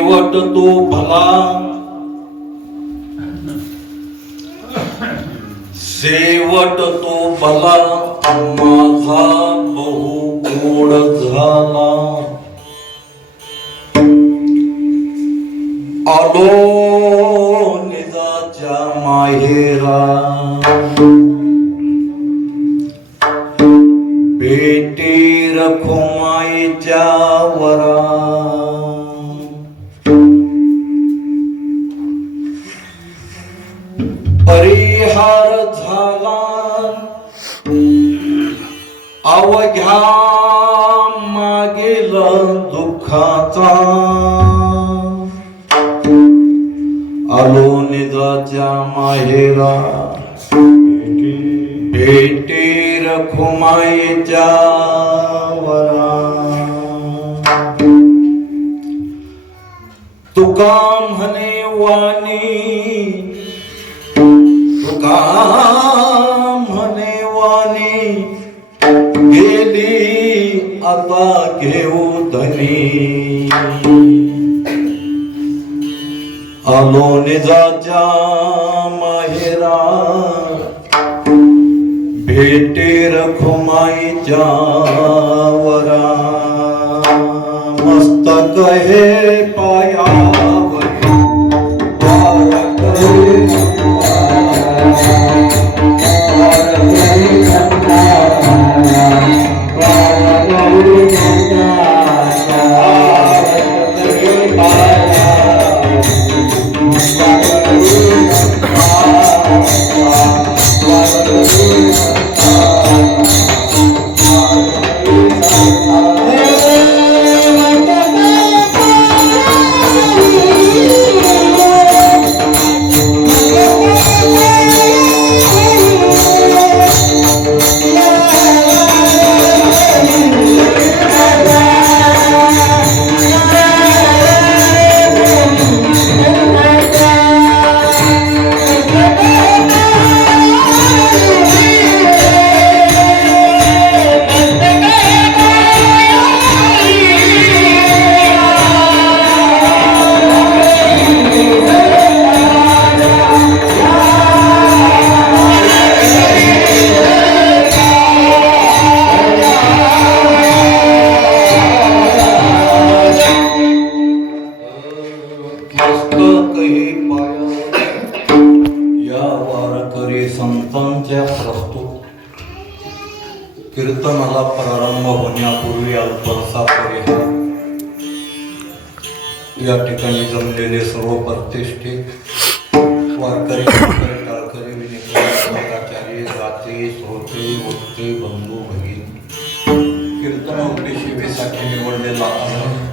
शेवट तो भला शेवट तो भला माझा बहु गोड झाला आलो निजाच्या माहेरा बेटी रखुमाईच्या वरा परिहार झाला अवघ्या मागील दुःखाचा आलो निजाच्या माहेरा बेटी रखुमाईच्या वरा तुका म्हणे वाणी तुका म्हणे वाणी गेली आता घेऊ धनी आलो निजाच्या माहेरा भेटे रखुमाईच्या वरा मस्तक हे पायावर संतांच्या प्रस्तुत कीर्तनाला प्रारंभ होण्यापूर्वी अल्पसा परिहार या ठिकाणी जमलेले सर्व प्रतिष्ठित वारकरी टाळकरी विनिकाचार्य गाते श्रोते वक्ते बंधू भगिनी कीर्तन सेवेसाठी निवडलेला आहे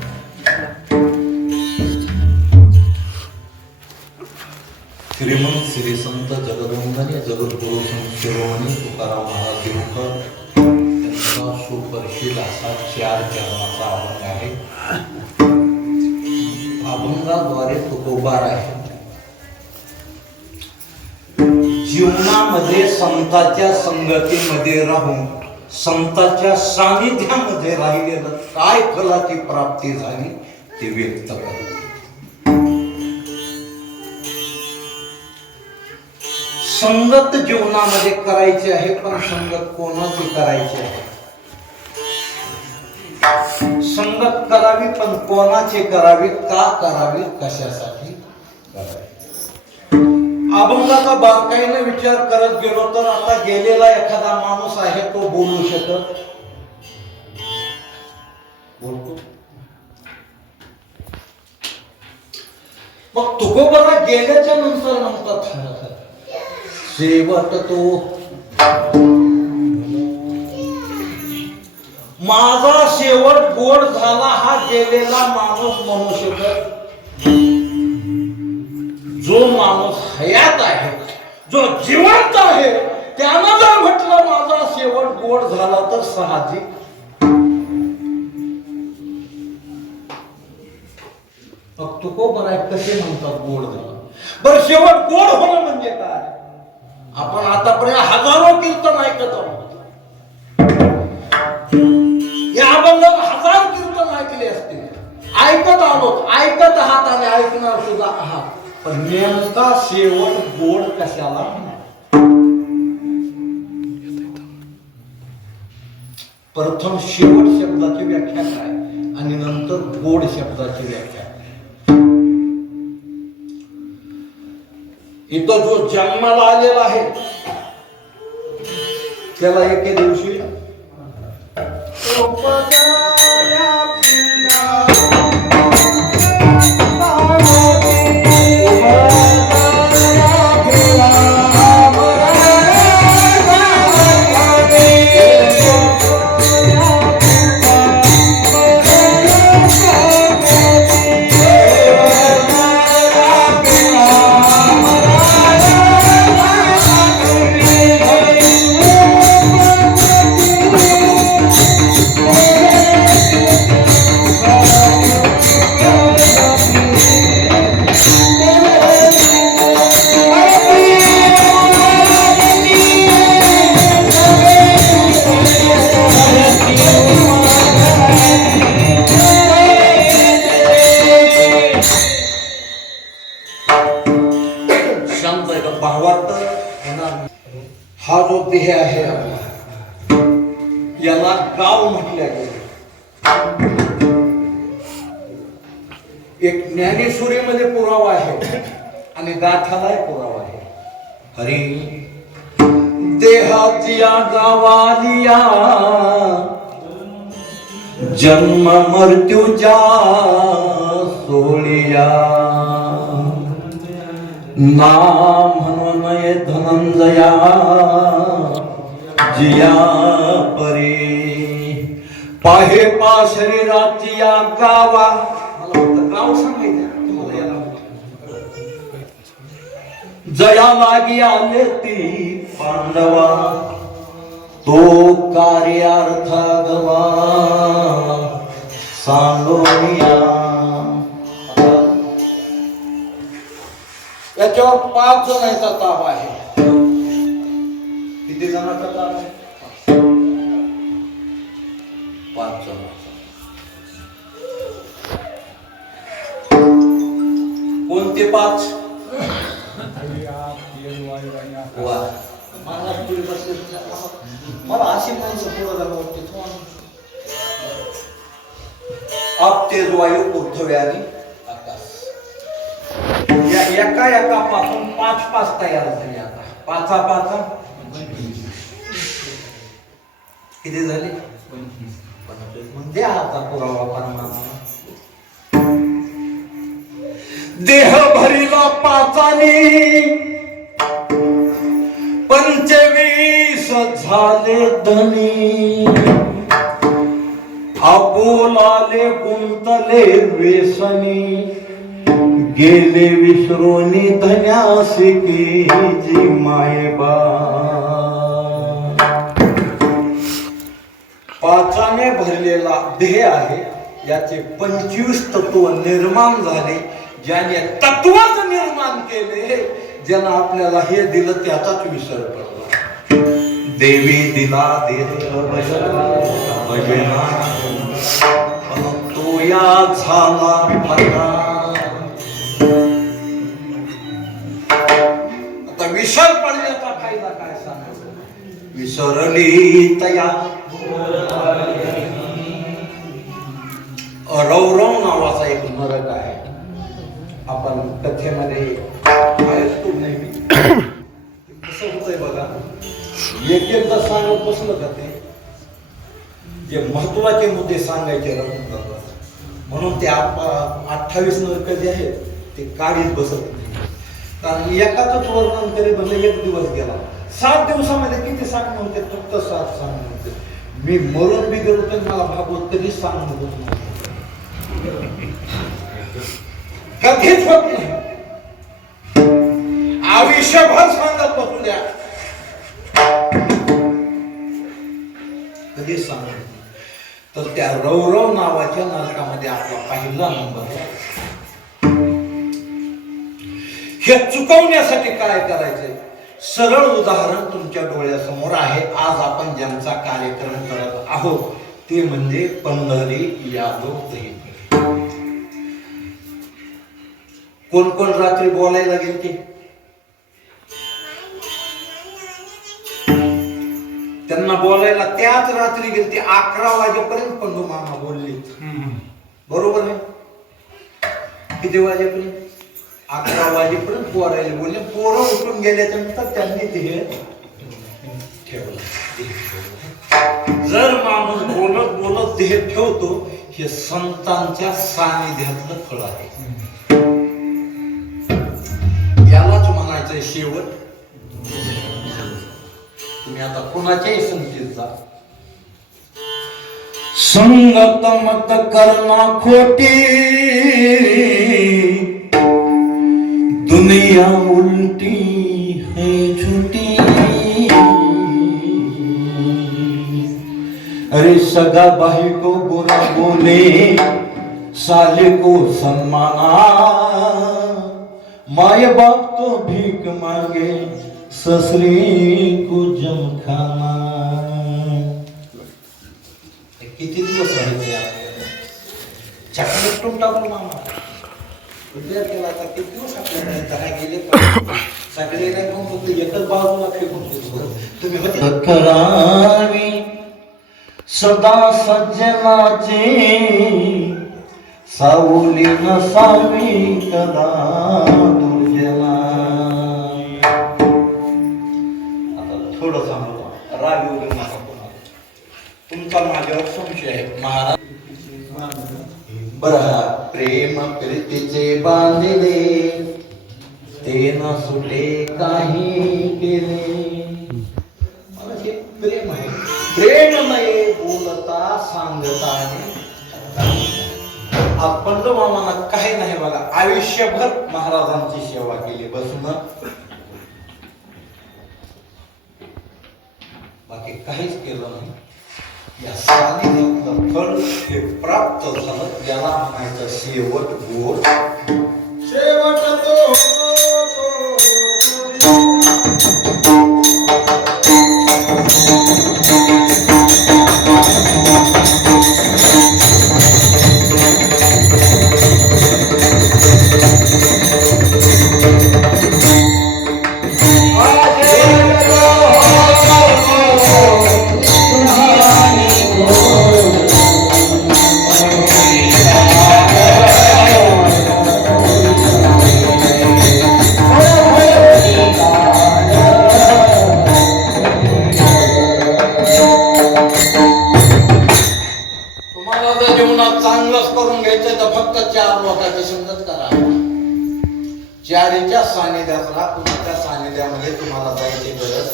श्रीमंत श्री संत जगदवंदनीय जगद्गुरु संत शिरोमणी तुकाराम महाराज देवकर यांचा सुपरिचित असा 4 चरणाचा अभंग आहे. अभंगाद्वारे तुकोबार आहे. जीवनामध्ये संतांच्या संगतीमध्ये राहून संतांच्या सानिध्यामध्ये राहिलेलं काय फलाची प्राप्ती झाली ते व्यक्त करतो. संगत जीवनामध्ये करायची आहे, पण संगत कोणाची करायची आहे? संगत करावी, पण कोणाची करावी, का करावी, कशासाठी करावी? अभंगाचा बारकाईने विचार करत गेलो तर आता गेलेला एखादा माणूस आहे तो बोलू शकत बोलतो. मग तुकोबाला गेल्याच्या नंतर म्हणतात शेवट तो माझा शेवट गोड झाला हा गेलेला माणूस म्हणू शकत. जो माणूस हयात आहे, जो जिवंत आहे, त्यानं जर म्हटलं माझा शेवट गोड झाला तर साहजिक तुकोबा कसे म्हणतात गोड झाला. बरं शेवट गोड होणं म्हणजे काय? आपण आतापर्यंत हजारो कीर्तन ऐकत आहोत. या अभंगात 1000 कीर्तन ऐकले असतील, ऐकत आहोत, ऐकत आहात पण नेमका शेवट गोड कशाला म्हणाला? प्रथम शेवट शब्दाची व्याख्या काय आणि नंतर गोड शब्दाची व्याख्या. इथं जो जन्माला आलेला आहे त्याला एके दिवशी हा जो देह आहे याला गाव म्हटल्या गेले. एक ज्ञानेश्वरीमध्ये पुरावा आहे आणि गाथालाही पुरावा आहे. हरी देहातिया गावालिया जन्म मृत्यूच्या सोळिया नाम म्हणून धनंजया जिया परी पाहे पा शरीराची या गावा. मला होतं गाव सांगायचं तुम्हाला याला. जया लागी आले ती पांडवा तो कार्यार्थ गवा सांगोनिया. याच्यावर 5 जणांचा ताब आहे. किती जणांचा ताब आहे? 5 जणांचा. कोणते 5? मला अशी माणसं पुढं जाणं वाटते. आप तेज वायू पृथ्वी आणि आकाश या एका एकापासून 5 तयार झाले. आता 5 किती झाले? 25. म्हणजे आता पुरावा परमात्मा. देह भरिला 5 25 झाले धनी आपोलाले गुंतले वेसनी गेले विसरोनी धन्यासी की जी मायबा. 5 भरलेला देह आहे. याचे 25 तत्व निर्माण झाले. ज्याने तत्वच निर्माण केले ज्यानं आपल्याला हे दिलं त्याचाच विसर पडला. देवी दिला देह भजना तो या झाला पडला. आता विसर पडल्याचा फायदा काय सांगायचा? विसरली तया रौरव नावाचा एक नरक आहे. आपण कथेमध्ये ऐकतो नाही. कसं होतंय बघा. एकदा सांगत बसलं का ते जे महत्वाचे मुद्दे सांगायचे राहून जातात. म्हणून ते 28 नरक जे आहेत ते काढीत बसत नाही. कारण एकाच वर्णन तरी भले 1 दिवस गेला. 7 दिवसामध्ये किती सांगणं होते? फक्त 7 सांगणं होते. मी मरून बी गेलो तर मला भागवत कधी सांगणं होत नाही. कधीच होत नाही. आयुष्यभर सांगत बसू द्या कधी सांगत. तर त्या रौरव नावाच्या नरकामध्ये आपला पहिला नंबर. हे चुकवण्यासाठी काय करायचंय? सरळ उदाहरण तुमच्या डोळ्यासमोर आहे. आज आपण ज्यांचा कार्यक्रम करत आहोत ते म्हणजे पंढरी यादव दहीकर. कोण कोण रात्री बोलायला गेलते? त्यांना बोलायला त्याच रात्री गेलते 11 वाजेपर्यंत पंडू मामा बोलले. बरोबर आहे? किती वाजेपर्यंत? 11 वाजेपर्यंत पोरायला बोलले. पोरं उठून गेल्यानंतर त्यांनी ते ठेवलं. जर माणूस बोलत बोलत देह ठेवतो, हे संतांच्या सानिध्यातलं फळ आहे. यालाच म्हणायचंय शेवट. तुम्ही आता कोणाच्याही संगतीत जा, संगत मत करना खोटी, दुनिया उल्टी है झूठी. अरे सगा भाई को बुरा बोले, साले को सम्माना, माय बाप तो भीख मांगे, ससरी को जम खाना. किती दिवस राहिले चॉकलेट टून टाकून मामा केला आता किती दिवस आपल्याला जरा गेले सगळे काय फक्त एकच बाजूला फेकून देतो. तुम्ही होते करावी सदा सज्जनाचे, सावली नसावी कदा दुर्जना. आता थोडं सांगतो, राग येऊ नका कोणाला. तुमचा माझ्यावर संशय आहे महाराज. बरं, प्रेम प्रीतीचे बांधले, ते न सुटे काही केले. मला हे प्रेम आहे. प्रेम नाही बोलता सांगताने. आपण तो मामाला काही नाही बघा, आयुष्यभर महाराजांची सेवा केली बसून, बाकी काहीच केलं नाही. या सानिध्यातलं फळ हे प्राप्त झालं. याला म्हणायचं शेवट गोड. शेवट तो चारीच्या सानिध्यात राहा. कुणाच्या सानिध्यामध्ये तुम्हाला जायची गरज.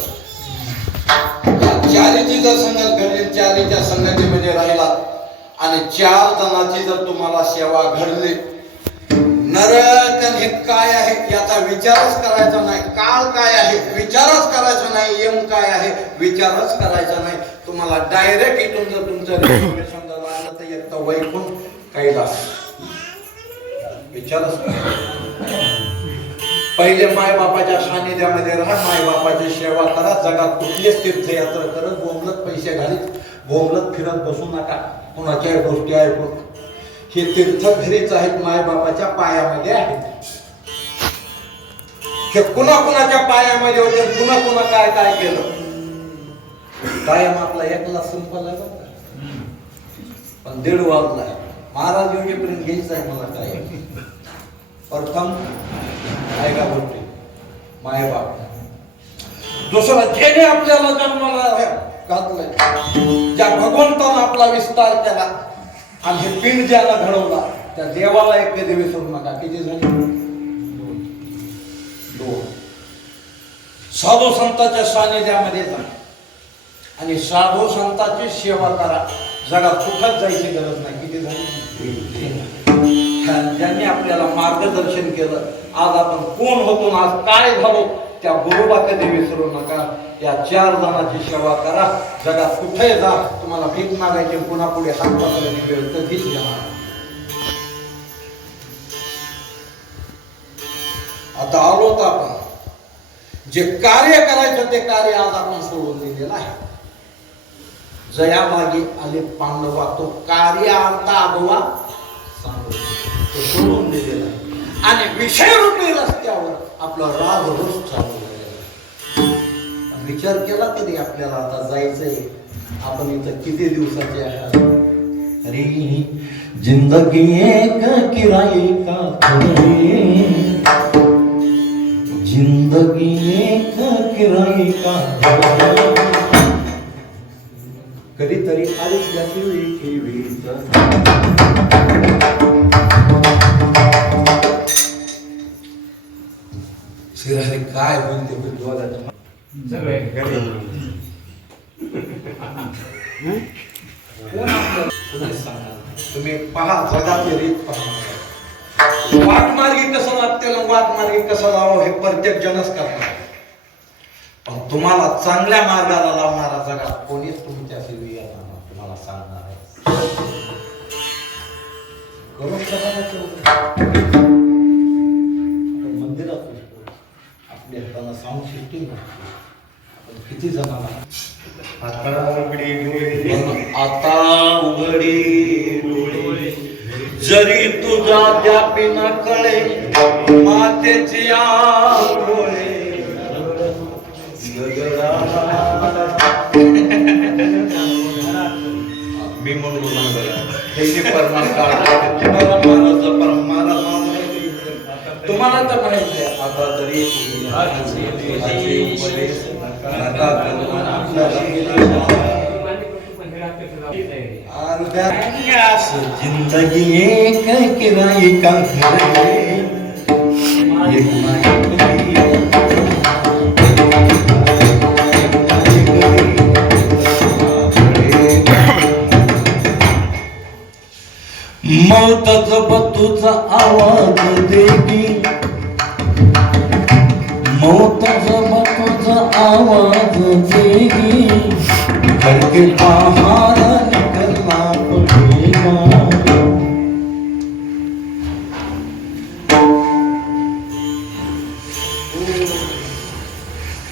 चारीची जर संगत घडली, चारीच्या संगतीमध्ये राहिलात आणि 4 जणांची जर तुम्हाला सेवा घडली, नरक हे काय आहे याचा विचारच करायचा नाही. काळ काय आहे विचारच करायचा नाही. यम काय आहे विचारच करायचा नाही. तुम्हाला डायरेक्ट इथून जर तुमचं रिझर्वेशन लागलं तर येतं वैकुंठ कैलास. विचारच पहिले मायबापाच्या सानिध्यामध्ये राहा, मायबापाची सेवा करा. जगात कुठलीच तीर्थयात्रा करत बोंबलत पैसे घालीत बोंबलत फिरत बसू नका. कुणाच्या गोष्टी ऐकून. हे तीर्थ घरीच आहेत, मायबापाच्या पायामध्ये आहेत. हे कुणाच्या पायामध्ये होते, कुणा काय काय केलं. कायम आपला एकला संपला बघा, पण 1:30 वाजलाय. महाराज योगेपर्यंत घ्यायचं आहे मला. काय प्रथम ऐका गोष्टी मायबाप. दुसरं ज्याने आपल्याला जन्माला घातलंय, ज्या भगवंतानं आपला विस्तार केला आणि हे पिंड ज्याला घडवला, त्या देवाला एक कधी विसरू नका. किती झाले? 2. साधू संतांच्या सानिध्यामध्ये जा आणि साधू संतांची सेवा करा. जगात कुठंच जायची गरज नाही. किती झाली? ज्यांनी आपल्याला मार्गदर्शन केलं. आज आपण कोण होतो, आज काय झालो, त्या गुरुला कधी विसरू नका. या 4 जणांची सेवा करा. जगात कुठे जा, तुम्हाला भीक मागायची पुन्हा पुढे हात पसरण्याची वेळ कधीच येणार. आता आलो तर आपण जे कार्य करायचं ते कार्य आज आपण सोडून दिलेलं आहे. जयामागे आले पांडवा, तो कार्य अर्थ आडवा सांगतो सोडून दिलेला आहे. आणि विषयरूपी रस्त्यावर आपला राग रोज चालू झालेला. विचार केला कधी आपल्याला आता जायचंय, आपण इथं किती दिवसाचे आहात? अरे जिंदगी एक किराए का घर, जिंदगी एक किराए का घर. कधीतरी आयुष्यातील श्रीहरी काय होईल ते होईल. तुम्ही पहा, जगाची रीत पहा. वाटमार्गी कसं लागते ना, वाटमार्गी कसं लावावं हे प्रत्येक जनच करणार. पण तुम्हाला चांगल्या मार्गाला लावणारा जगात कोणीच तुमच्याशी येणार तुम्हाला सांगणार आहे. करू मंदिरात आपल्या हाताला साऊंड सिस्टीम किती जणांना आता उघडी डोळे, जरी तुझा द्यापी न कळे मातेची आंघोळे. मी म्हणलो तुम्हाला तर म्हणायचंय आता तरी जिंदगी एक किराए का घर, मौत जब तुझा आवाज देगी, मौत जब तुझा आवाज देगी, घर के बाहर निकलना पड़ेगा.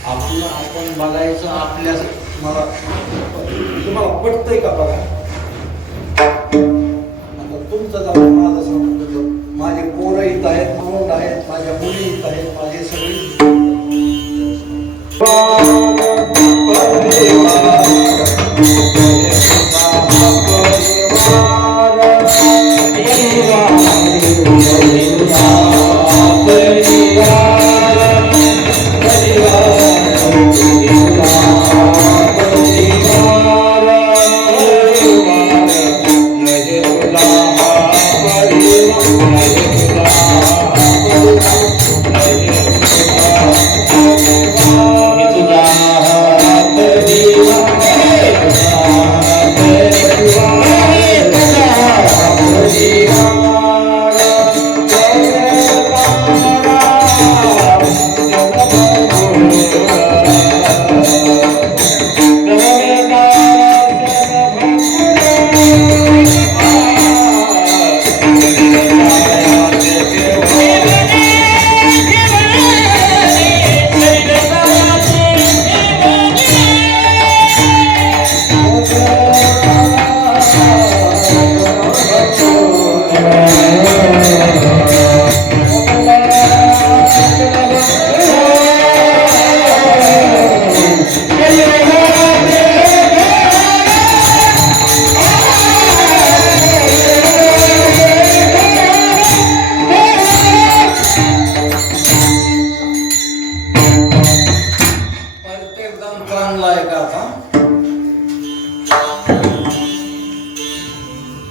आपलं आपण बघायचं आपल्या. मला तुम्हाला पटतंय का बघा? तुमचं जाऊ माझं सांगतो. माझे पोरं इथं आहेत, भावंड आहेत, माझ्या मुली इथं आहेत, माझे सगळे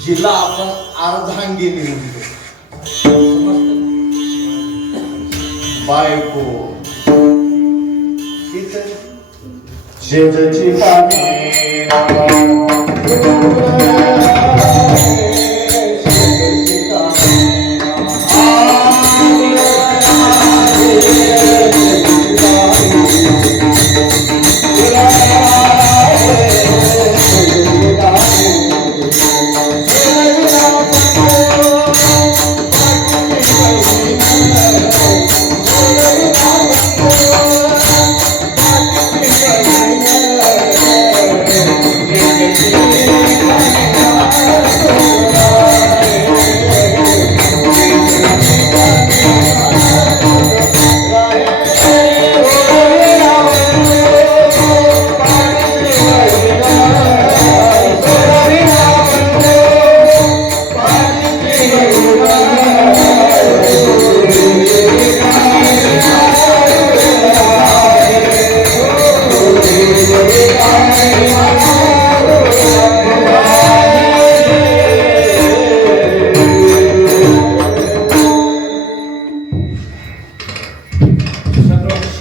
जिला आपण अर्धांगिनी म्हणतो. बायको शेजाची पाने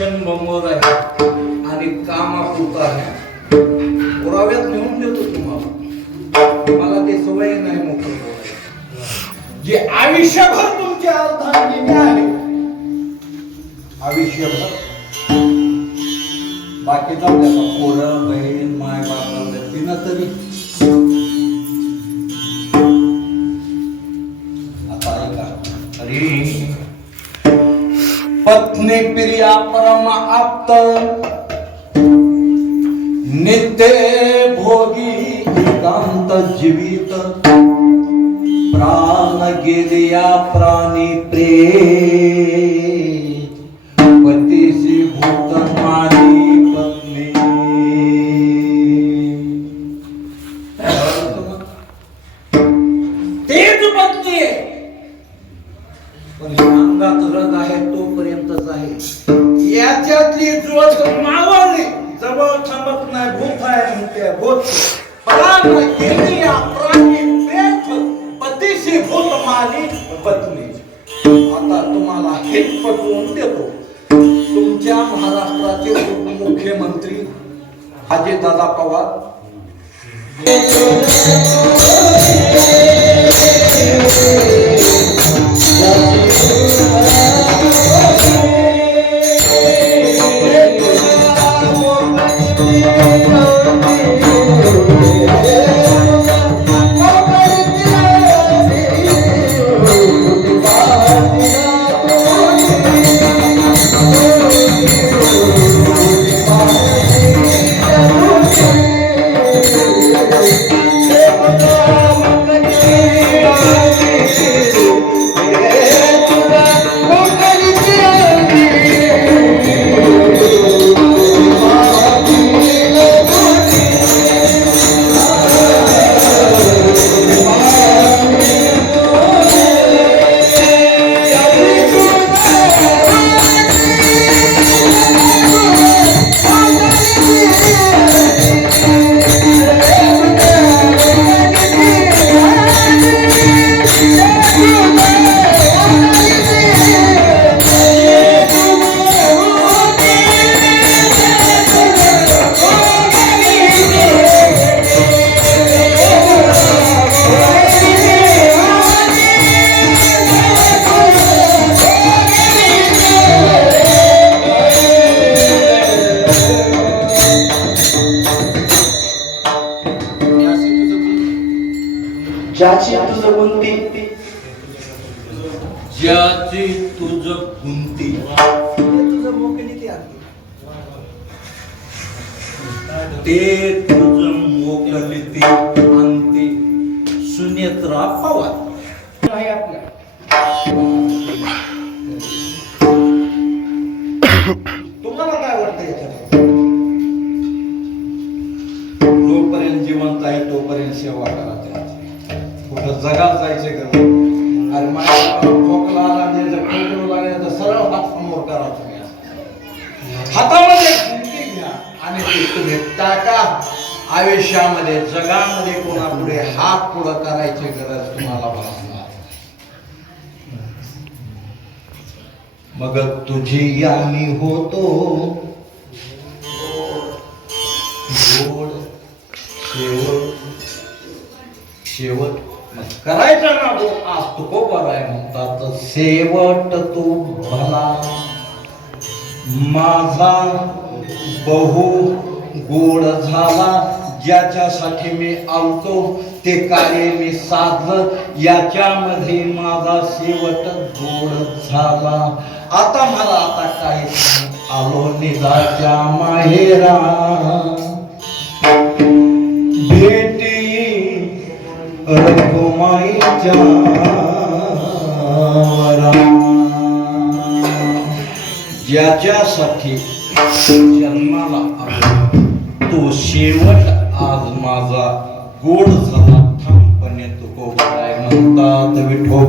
जन्ममोर आहे आणि कामापुरता आहे पुराव्यात नेऊन देतो तुम्हाला. मला ते सवय नाही मोकळं बोलायचं. जे आयुष्यभर तुमच्या अर्धांगिनी आहे आयुष्यभर बाकी जाऊ द्या पोरं बहीण माय बाप तिनं तरी आता ऐका अरे पत्नी प्रिया परम आप्त नित्य भोगी एकांत जीवित प्राण गेलिया प्राणी प्रेम पतीसी भूत मानी पत्नी. तेच पत्नी आहे पण अंगात रग आहे तोपर्यंतच आहे. याच्यातली ज्योत मावळली जवळ थांबत नाही. भूत आहे म्हणते भूत प्राण गेलिया प्राणी प्रेम पतीसी भूत मानी पत्नी. आता तुम्हाला हित पटवून देतो. तुमच्या महाराष्ट्राचे उपमुख्यमंत्री अजितदादा पवार ज्याची तुझ गुंती ज्याची तुझ गुंती तुझ मोकळी ते तुझ मोकलिती अंती. सुनेत्रा पवार आहे आपल्या तुम्हाला काय वाटतं याच्यात? जोपर्यंत जिवंत आहे तोपर्यंत सेवा करा. कुठं जगात जायचे का अरे माझ्या खोकला लागला सरळ हात समोर करा. तुम्ही हातामध्ये गुंती घ्या आणि ते तुम्ही टाका. आयुष्यामध्ये जगामध्ये कोणापुढे हात पुढं करायची गरज तुम्हाला भासणार. मग तुझी आम्ही होतो गोड शेवट मग करायचा ना तो आज तो बरा आहे म्हणतात. शेवट तू भला माझा बहु गोड झाला. ज्याच्यासाठी मी आलतो ते कार्य मी साधलं. याच्यामध्ये माझा शेवट गोड झाला. आता मला आता काही आलो निजाच्या माहेरा भेटी रघुमाईच्या वरा. ज्याच्यासाठी जन्माला आलो तो शेवट आज माझा गोड झाला. ठामपणे तुकोबाराय म्हणतात विठो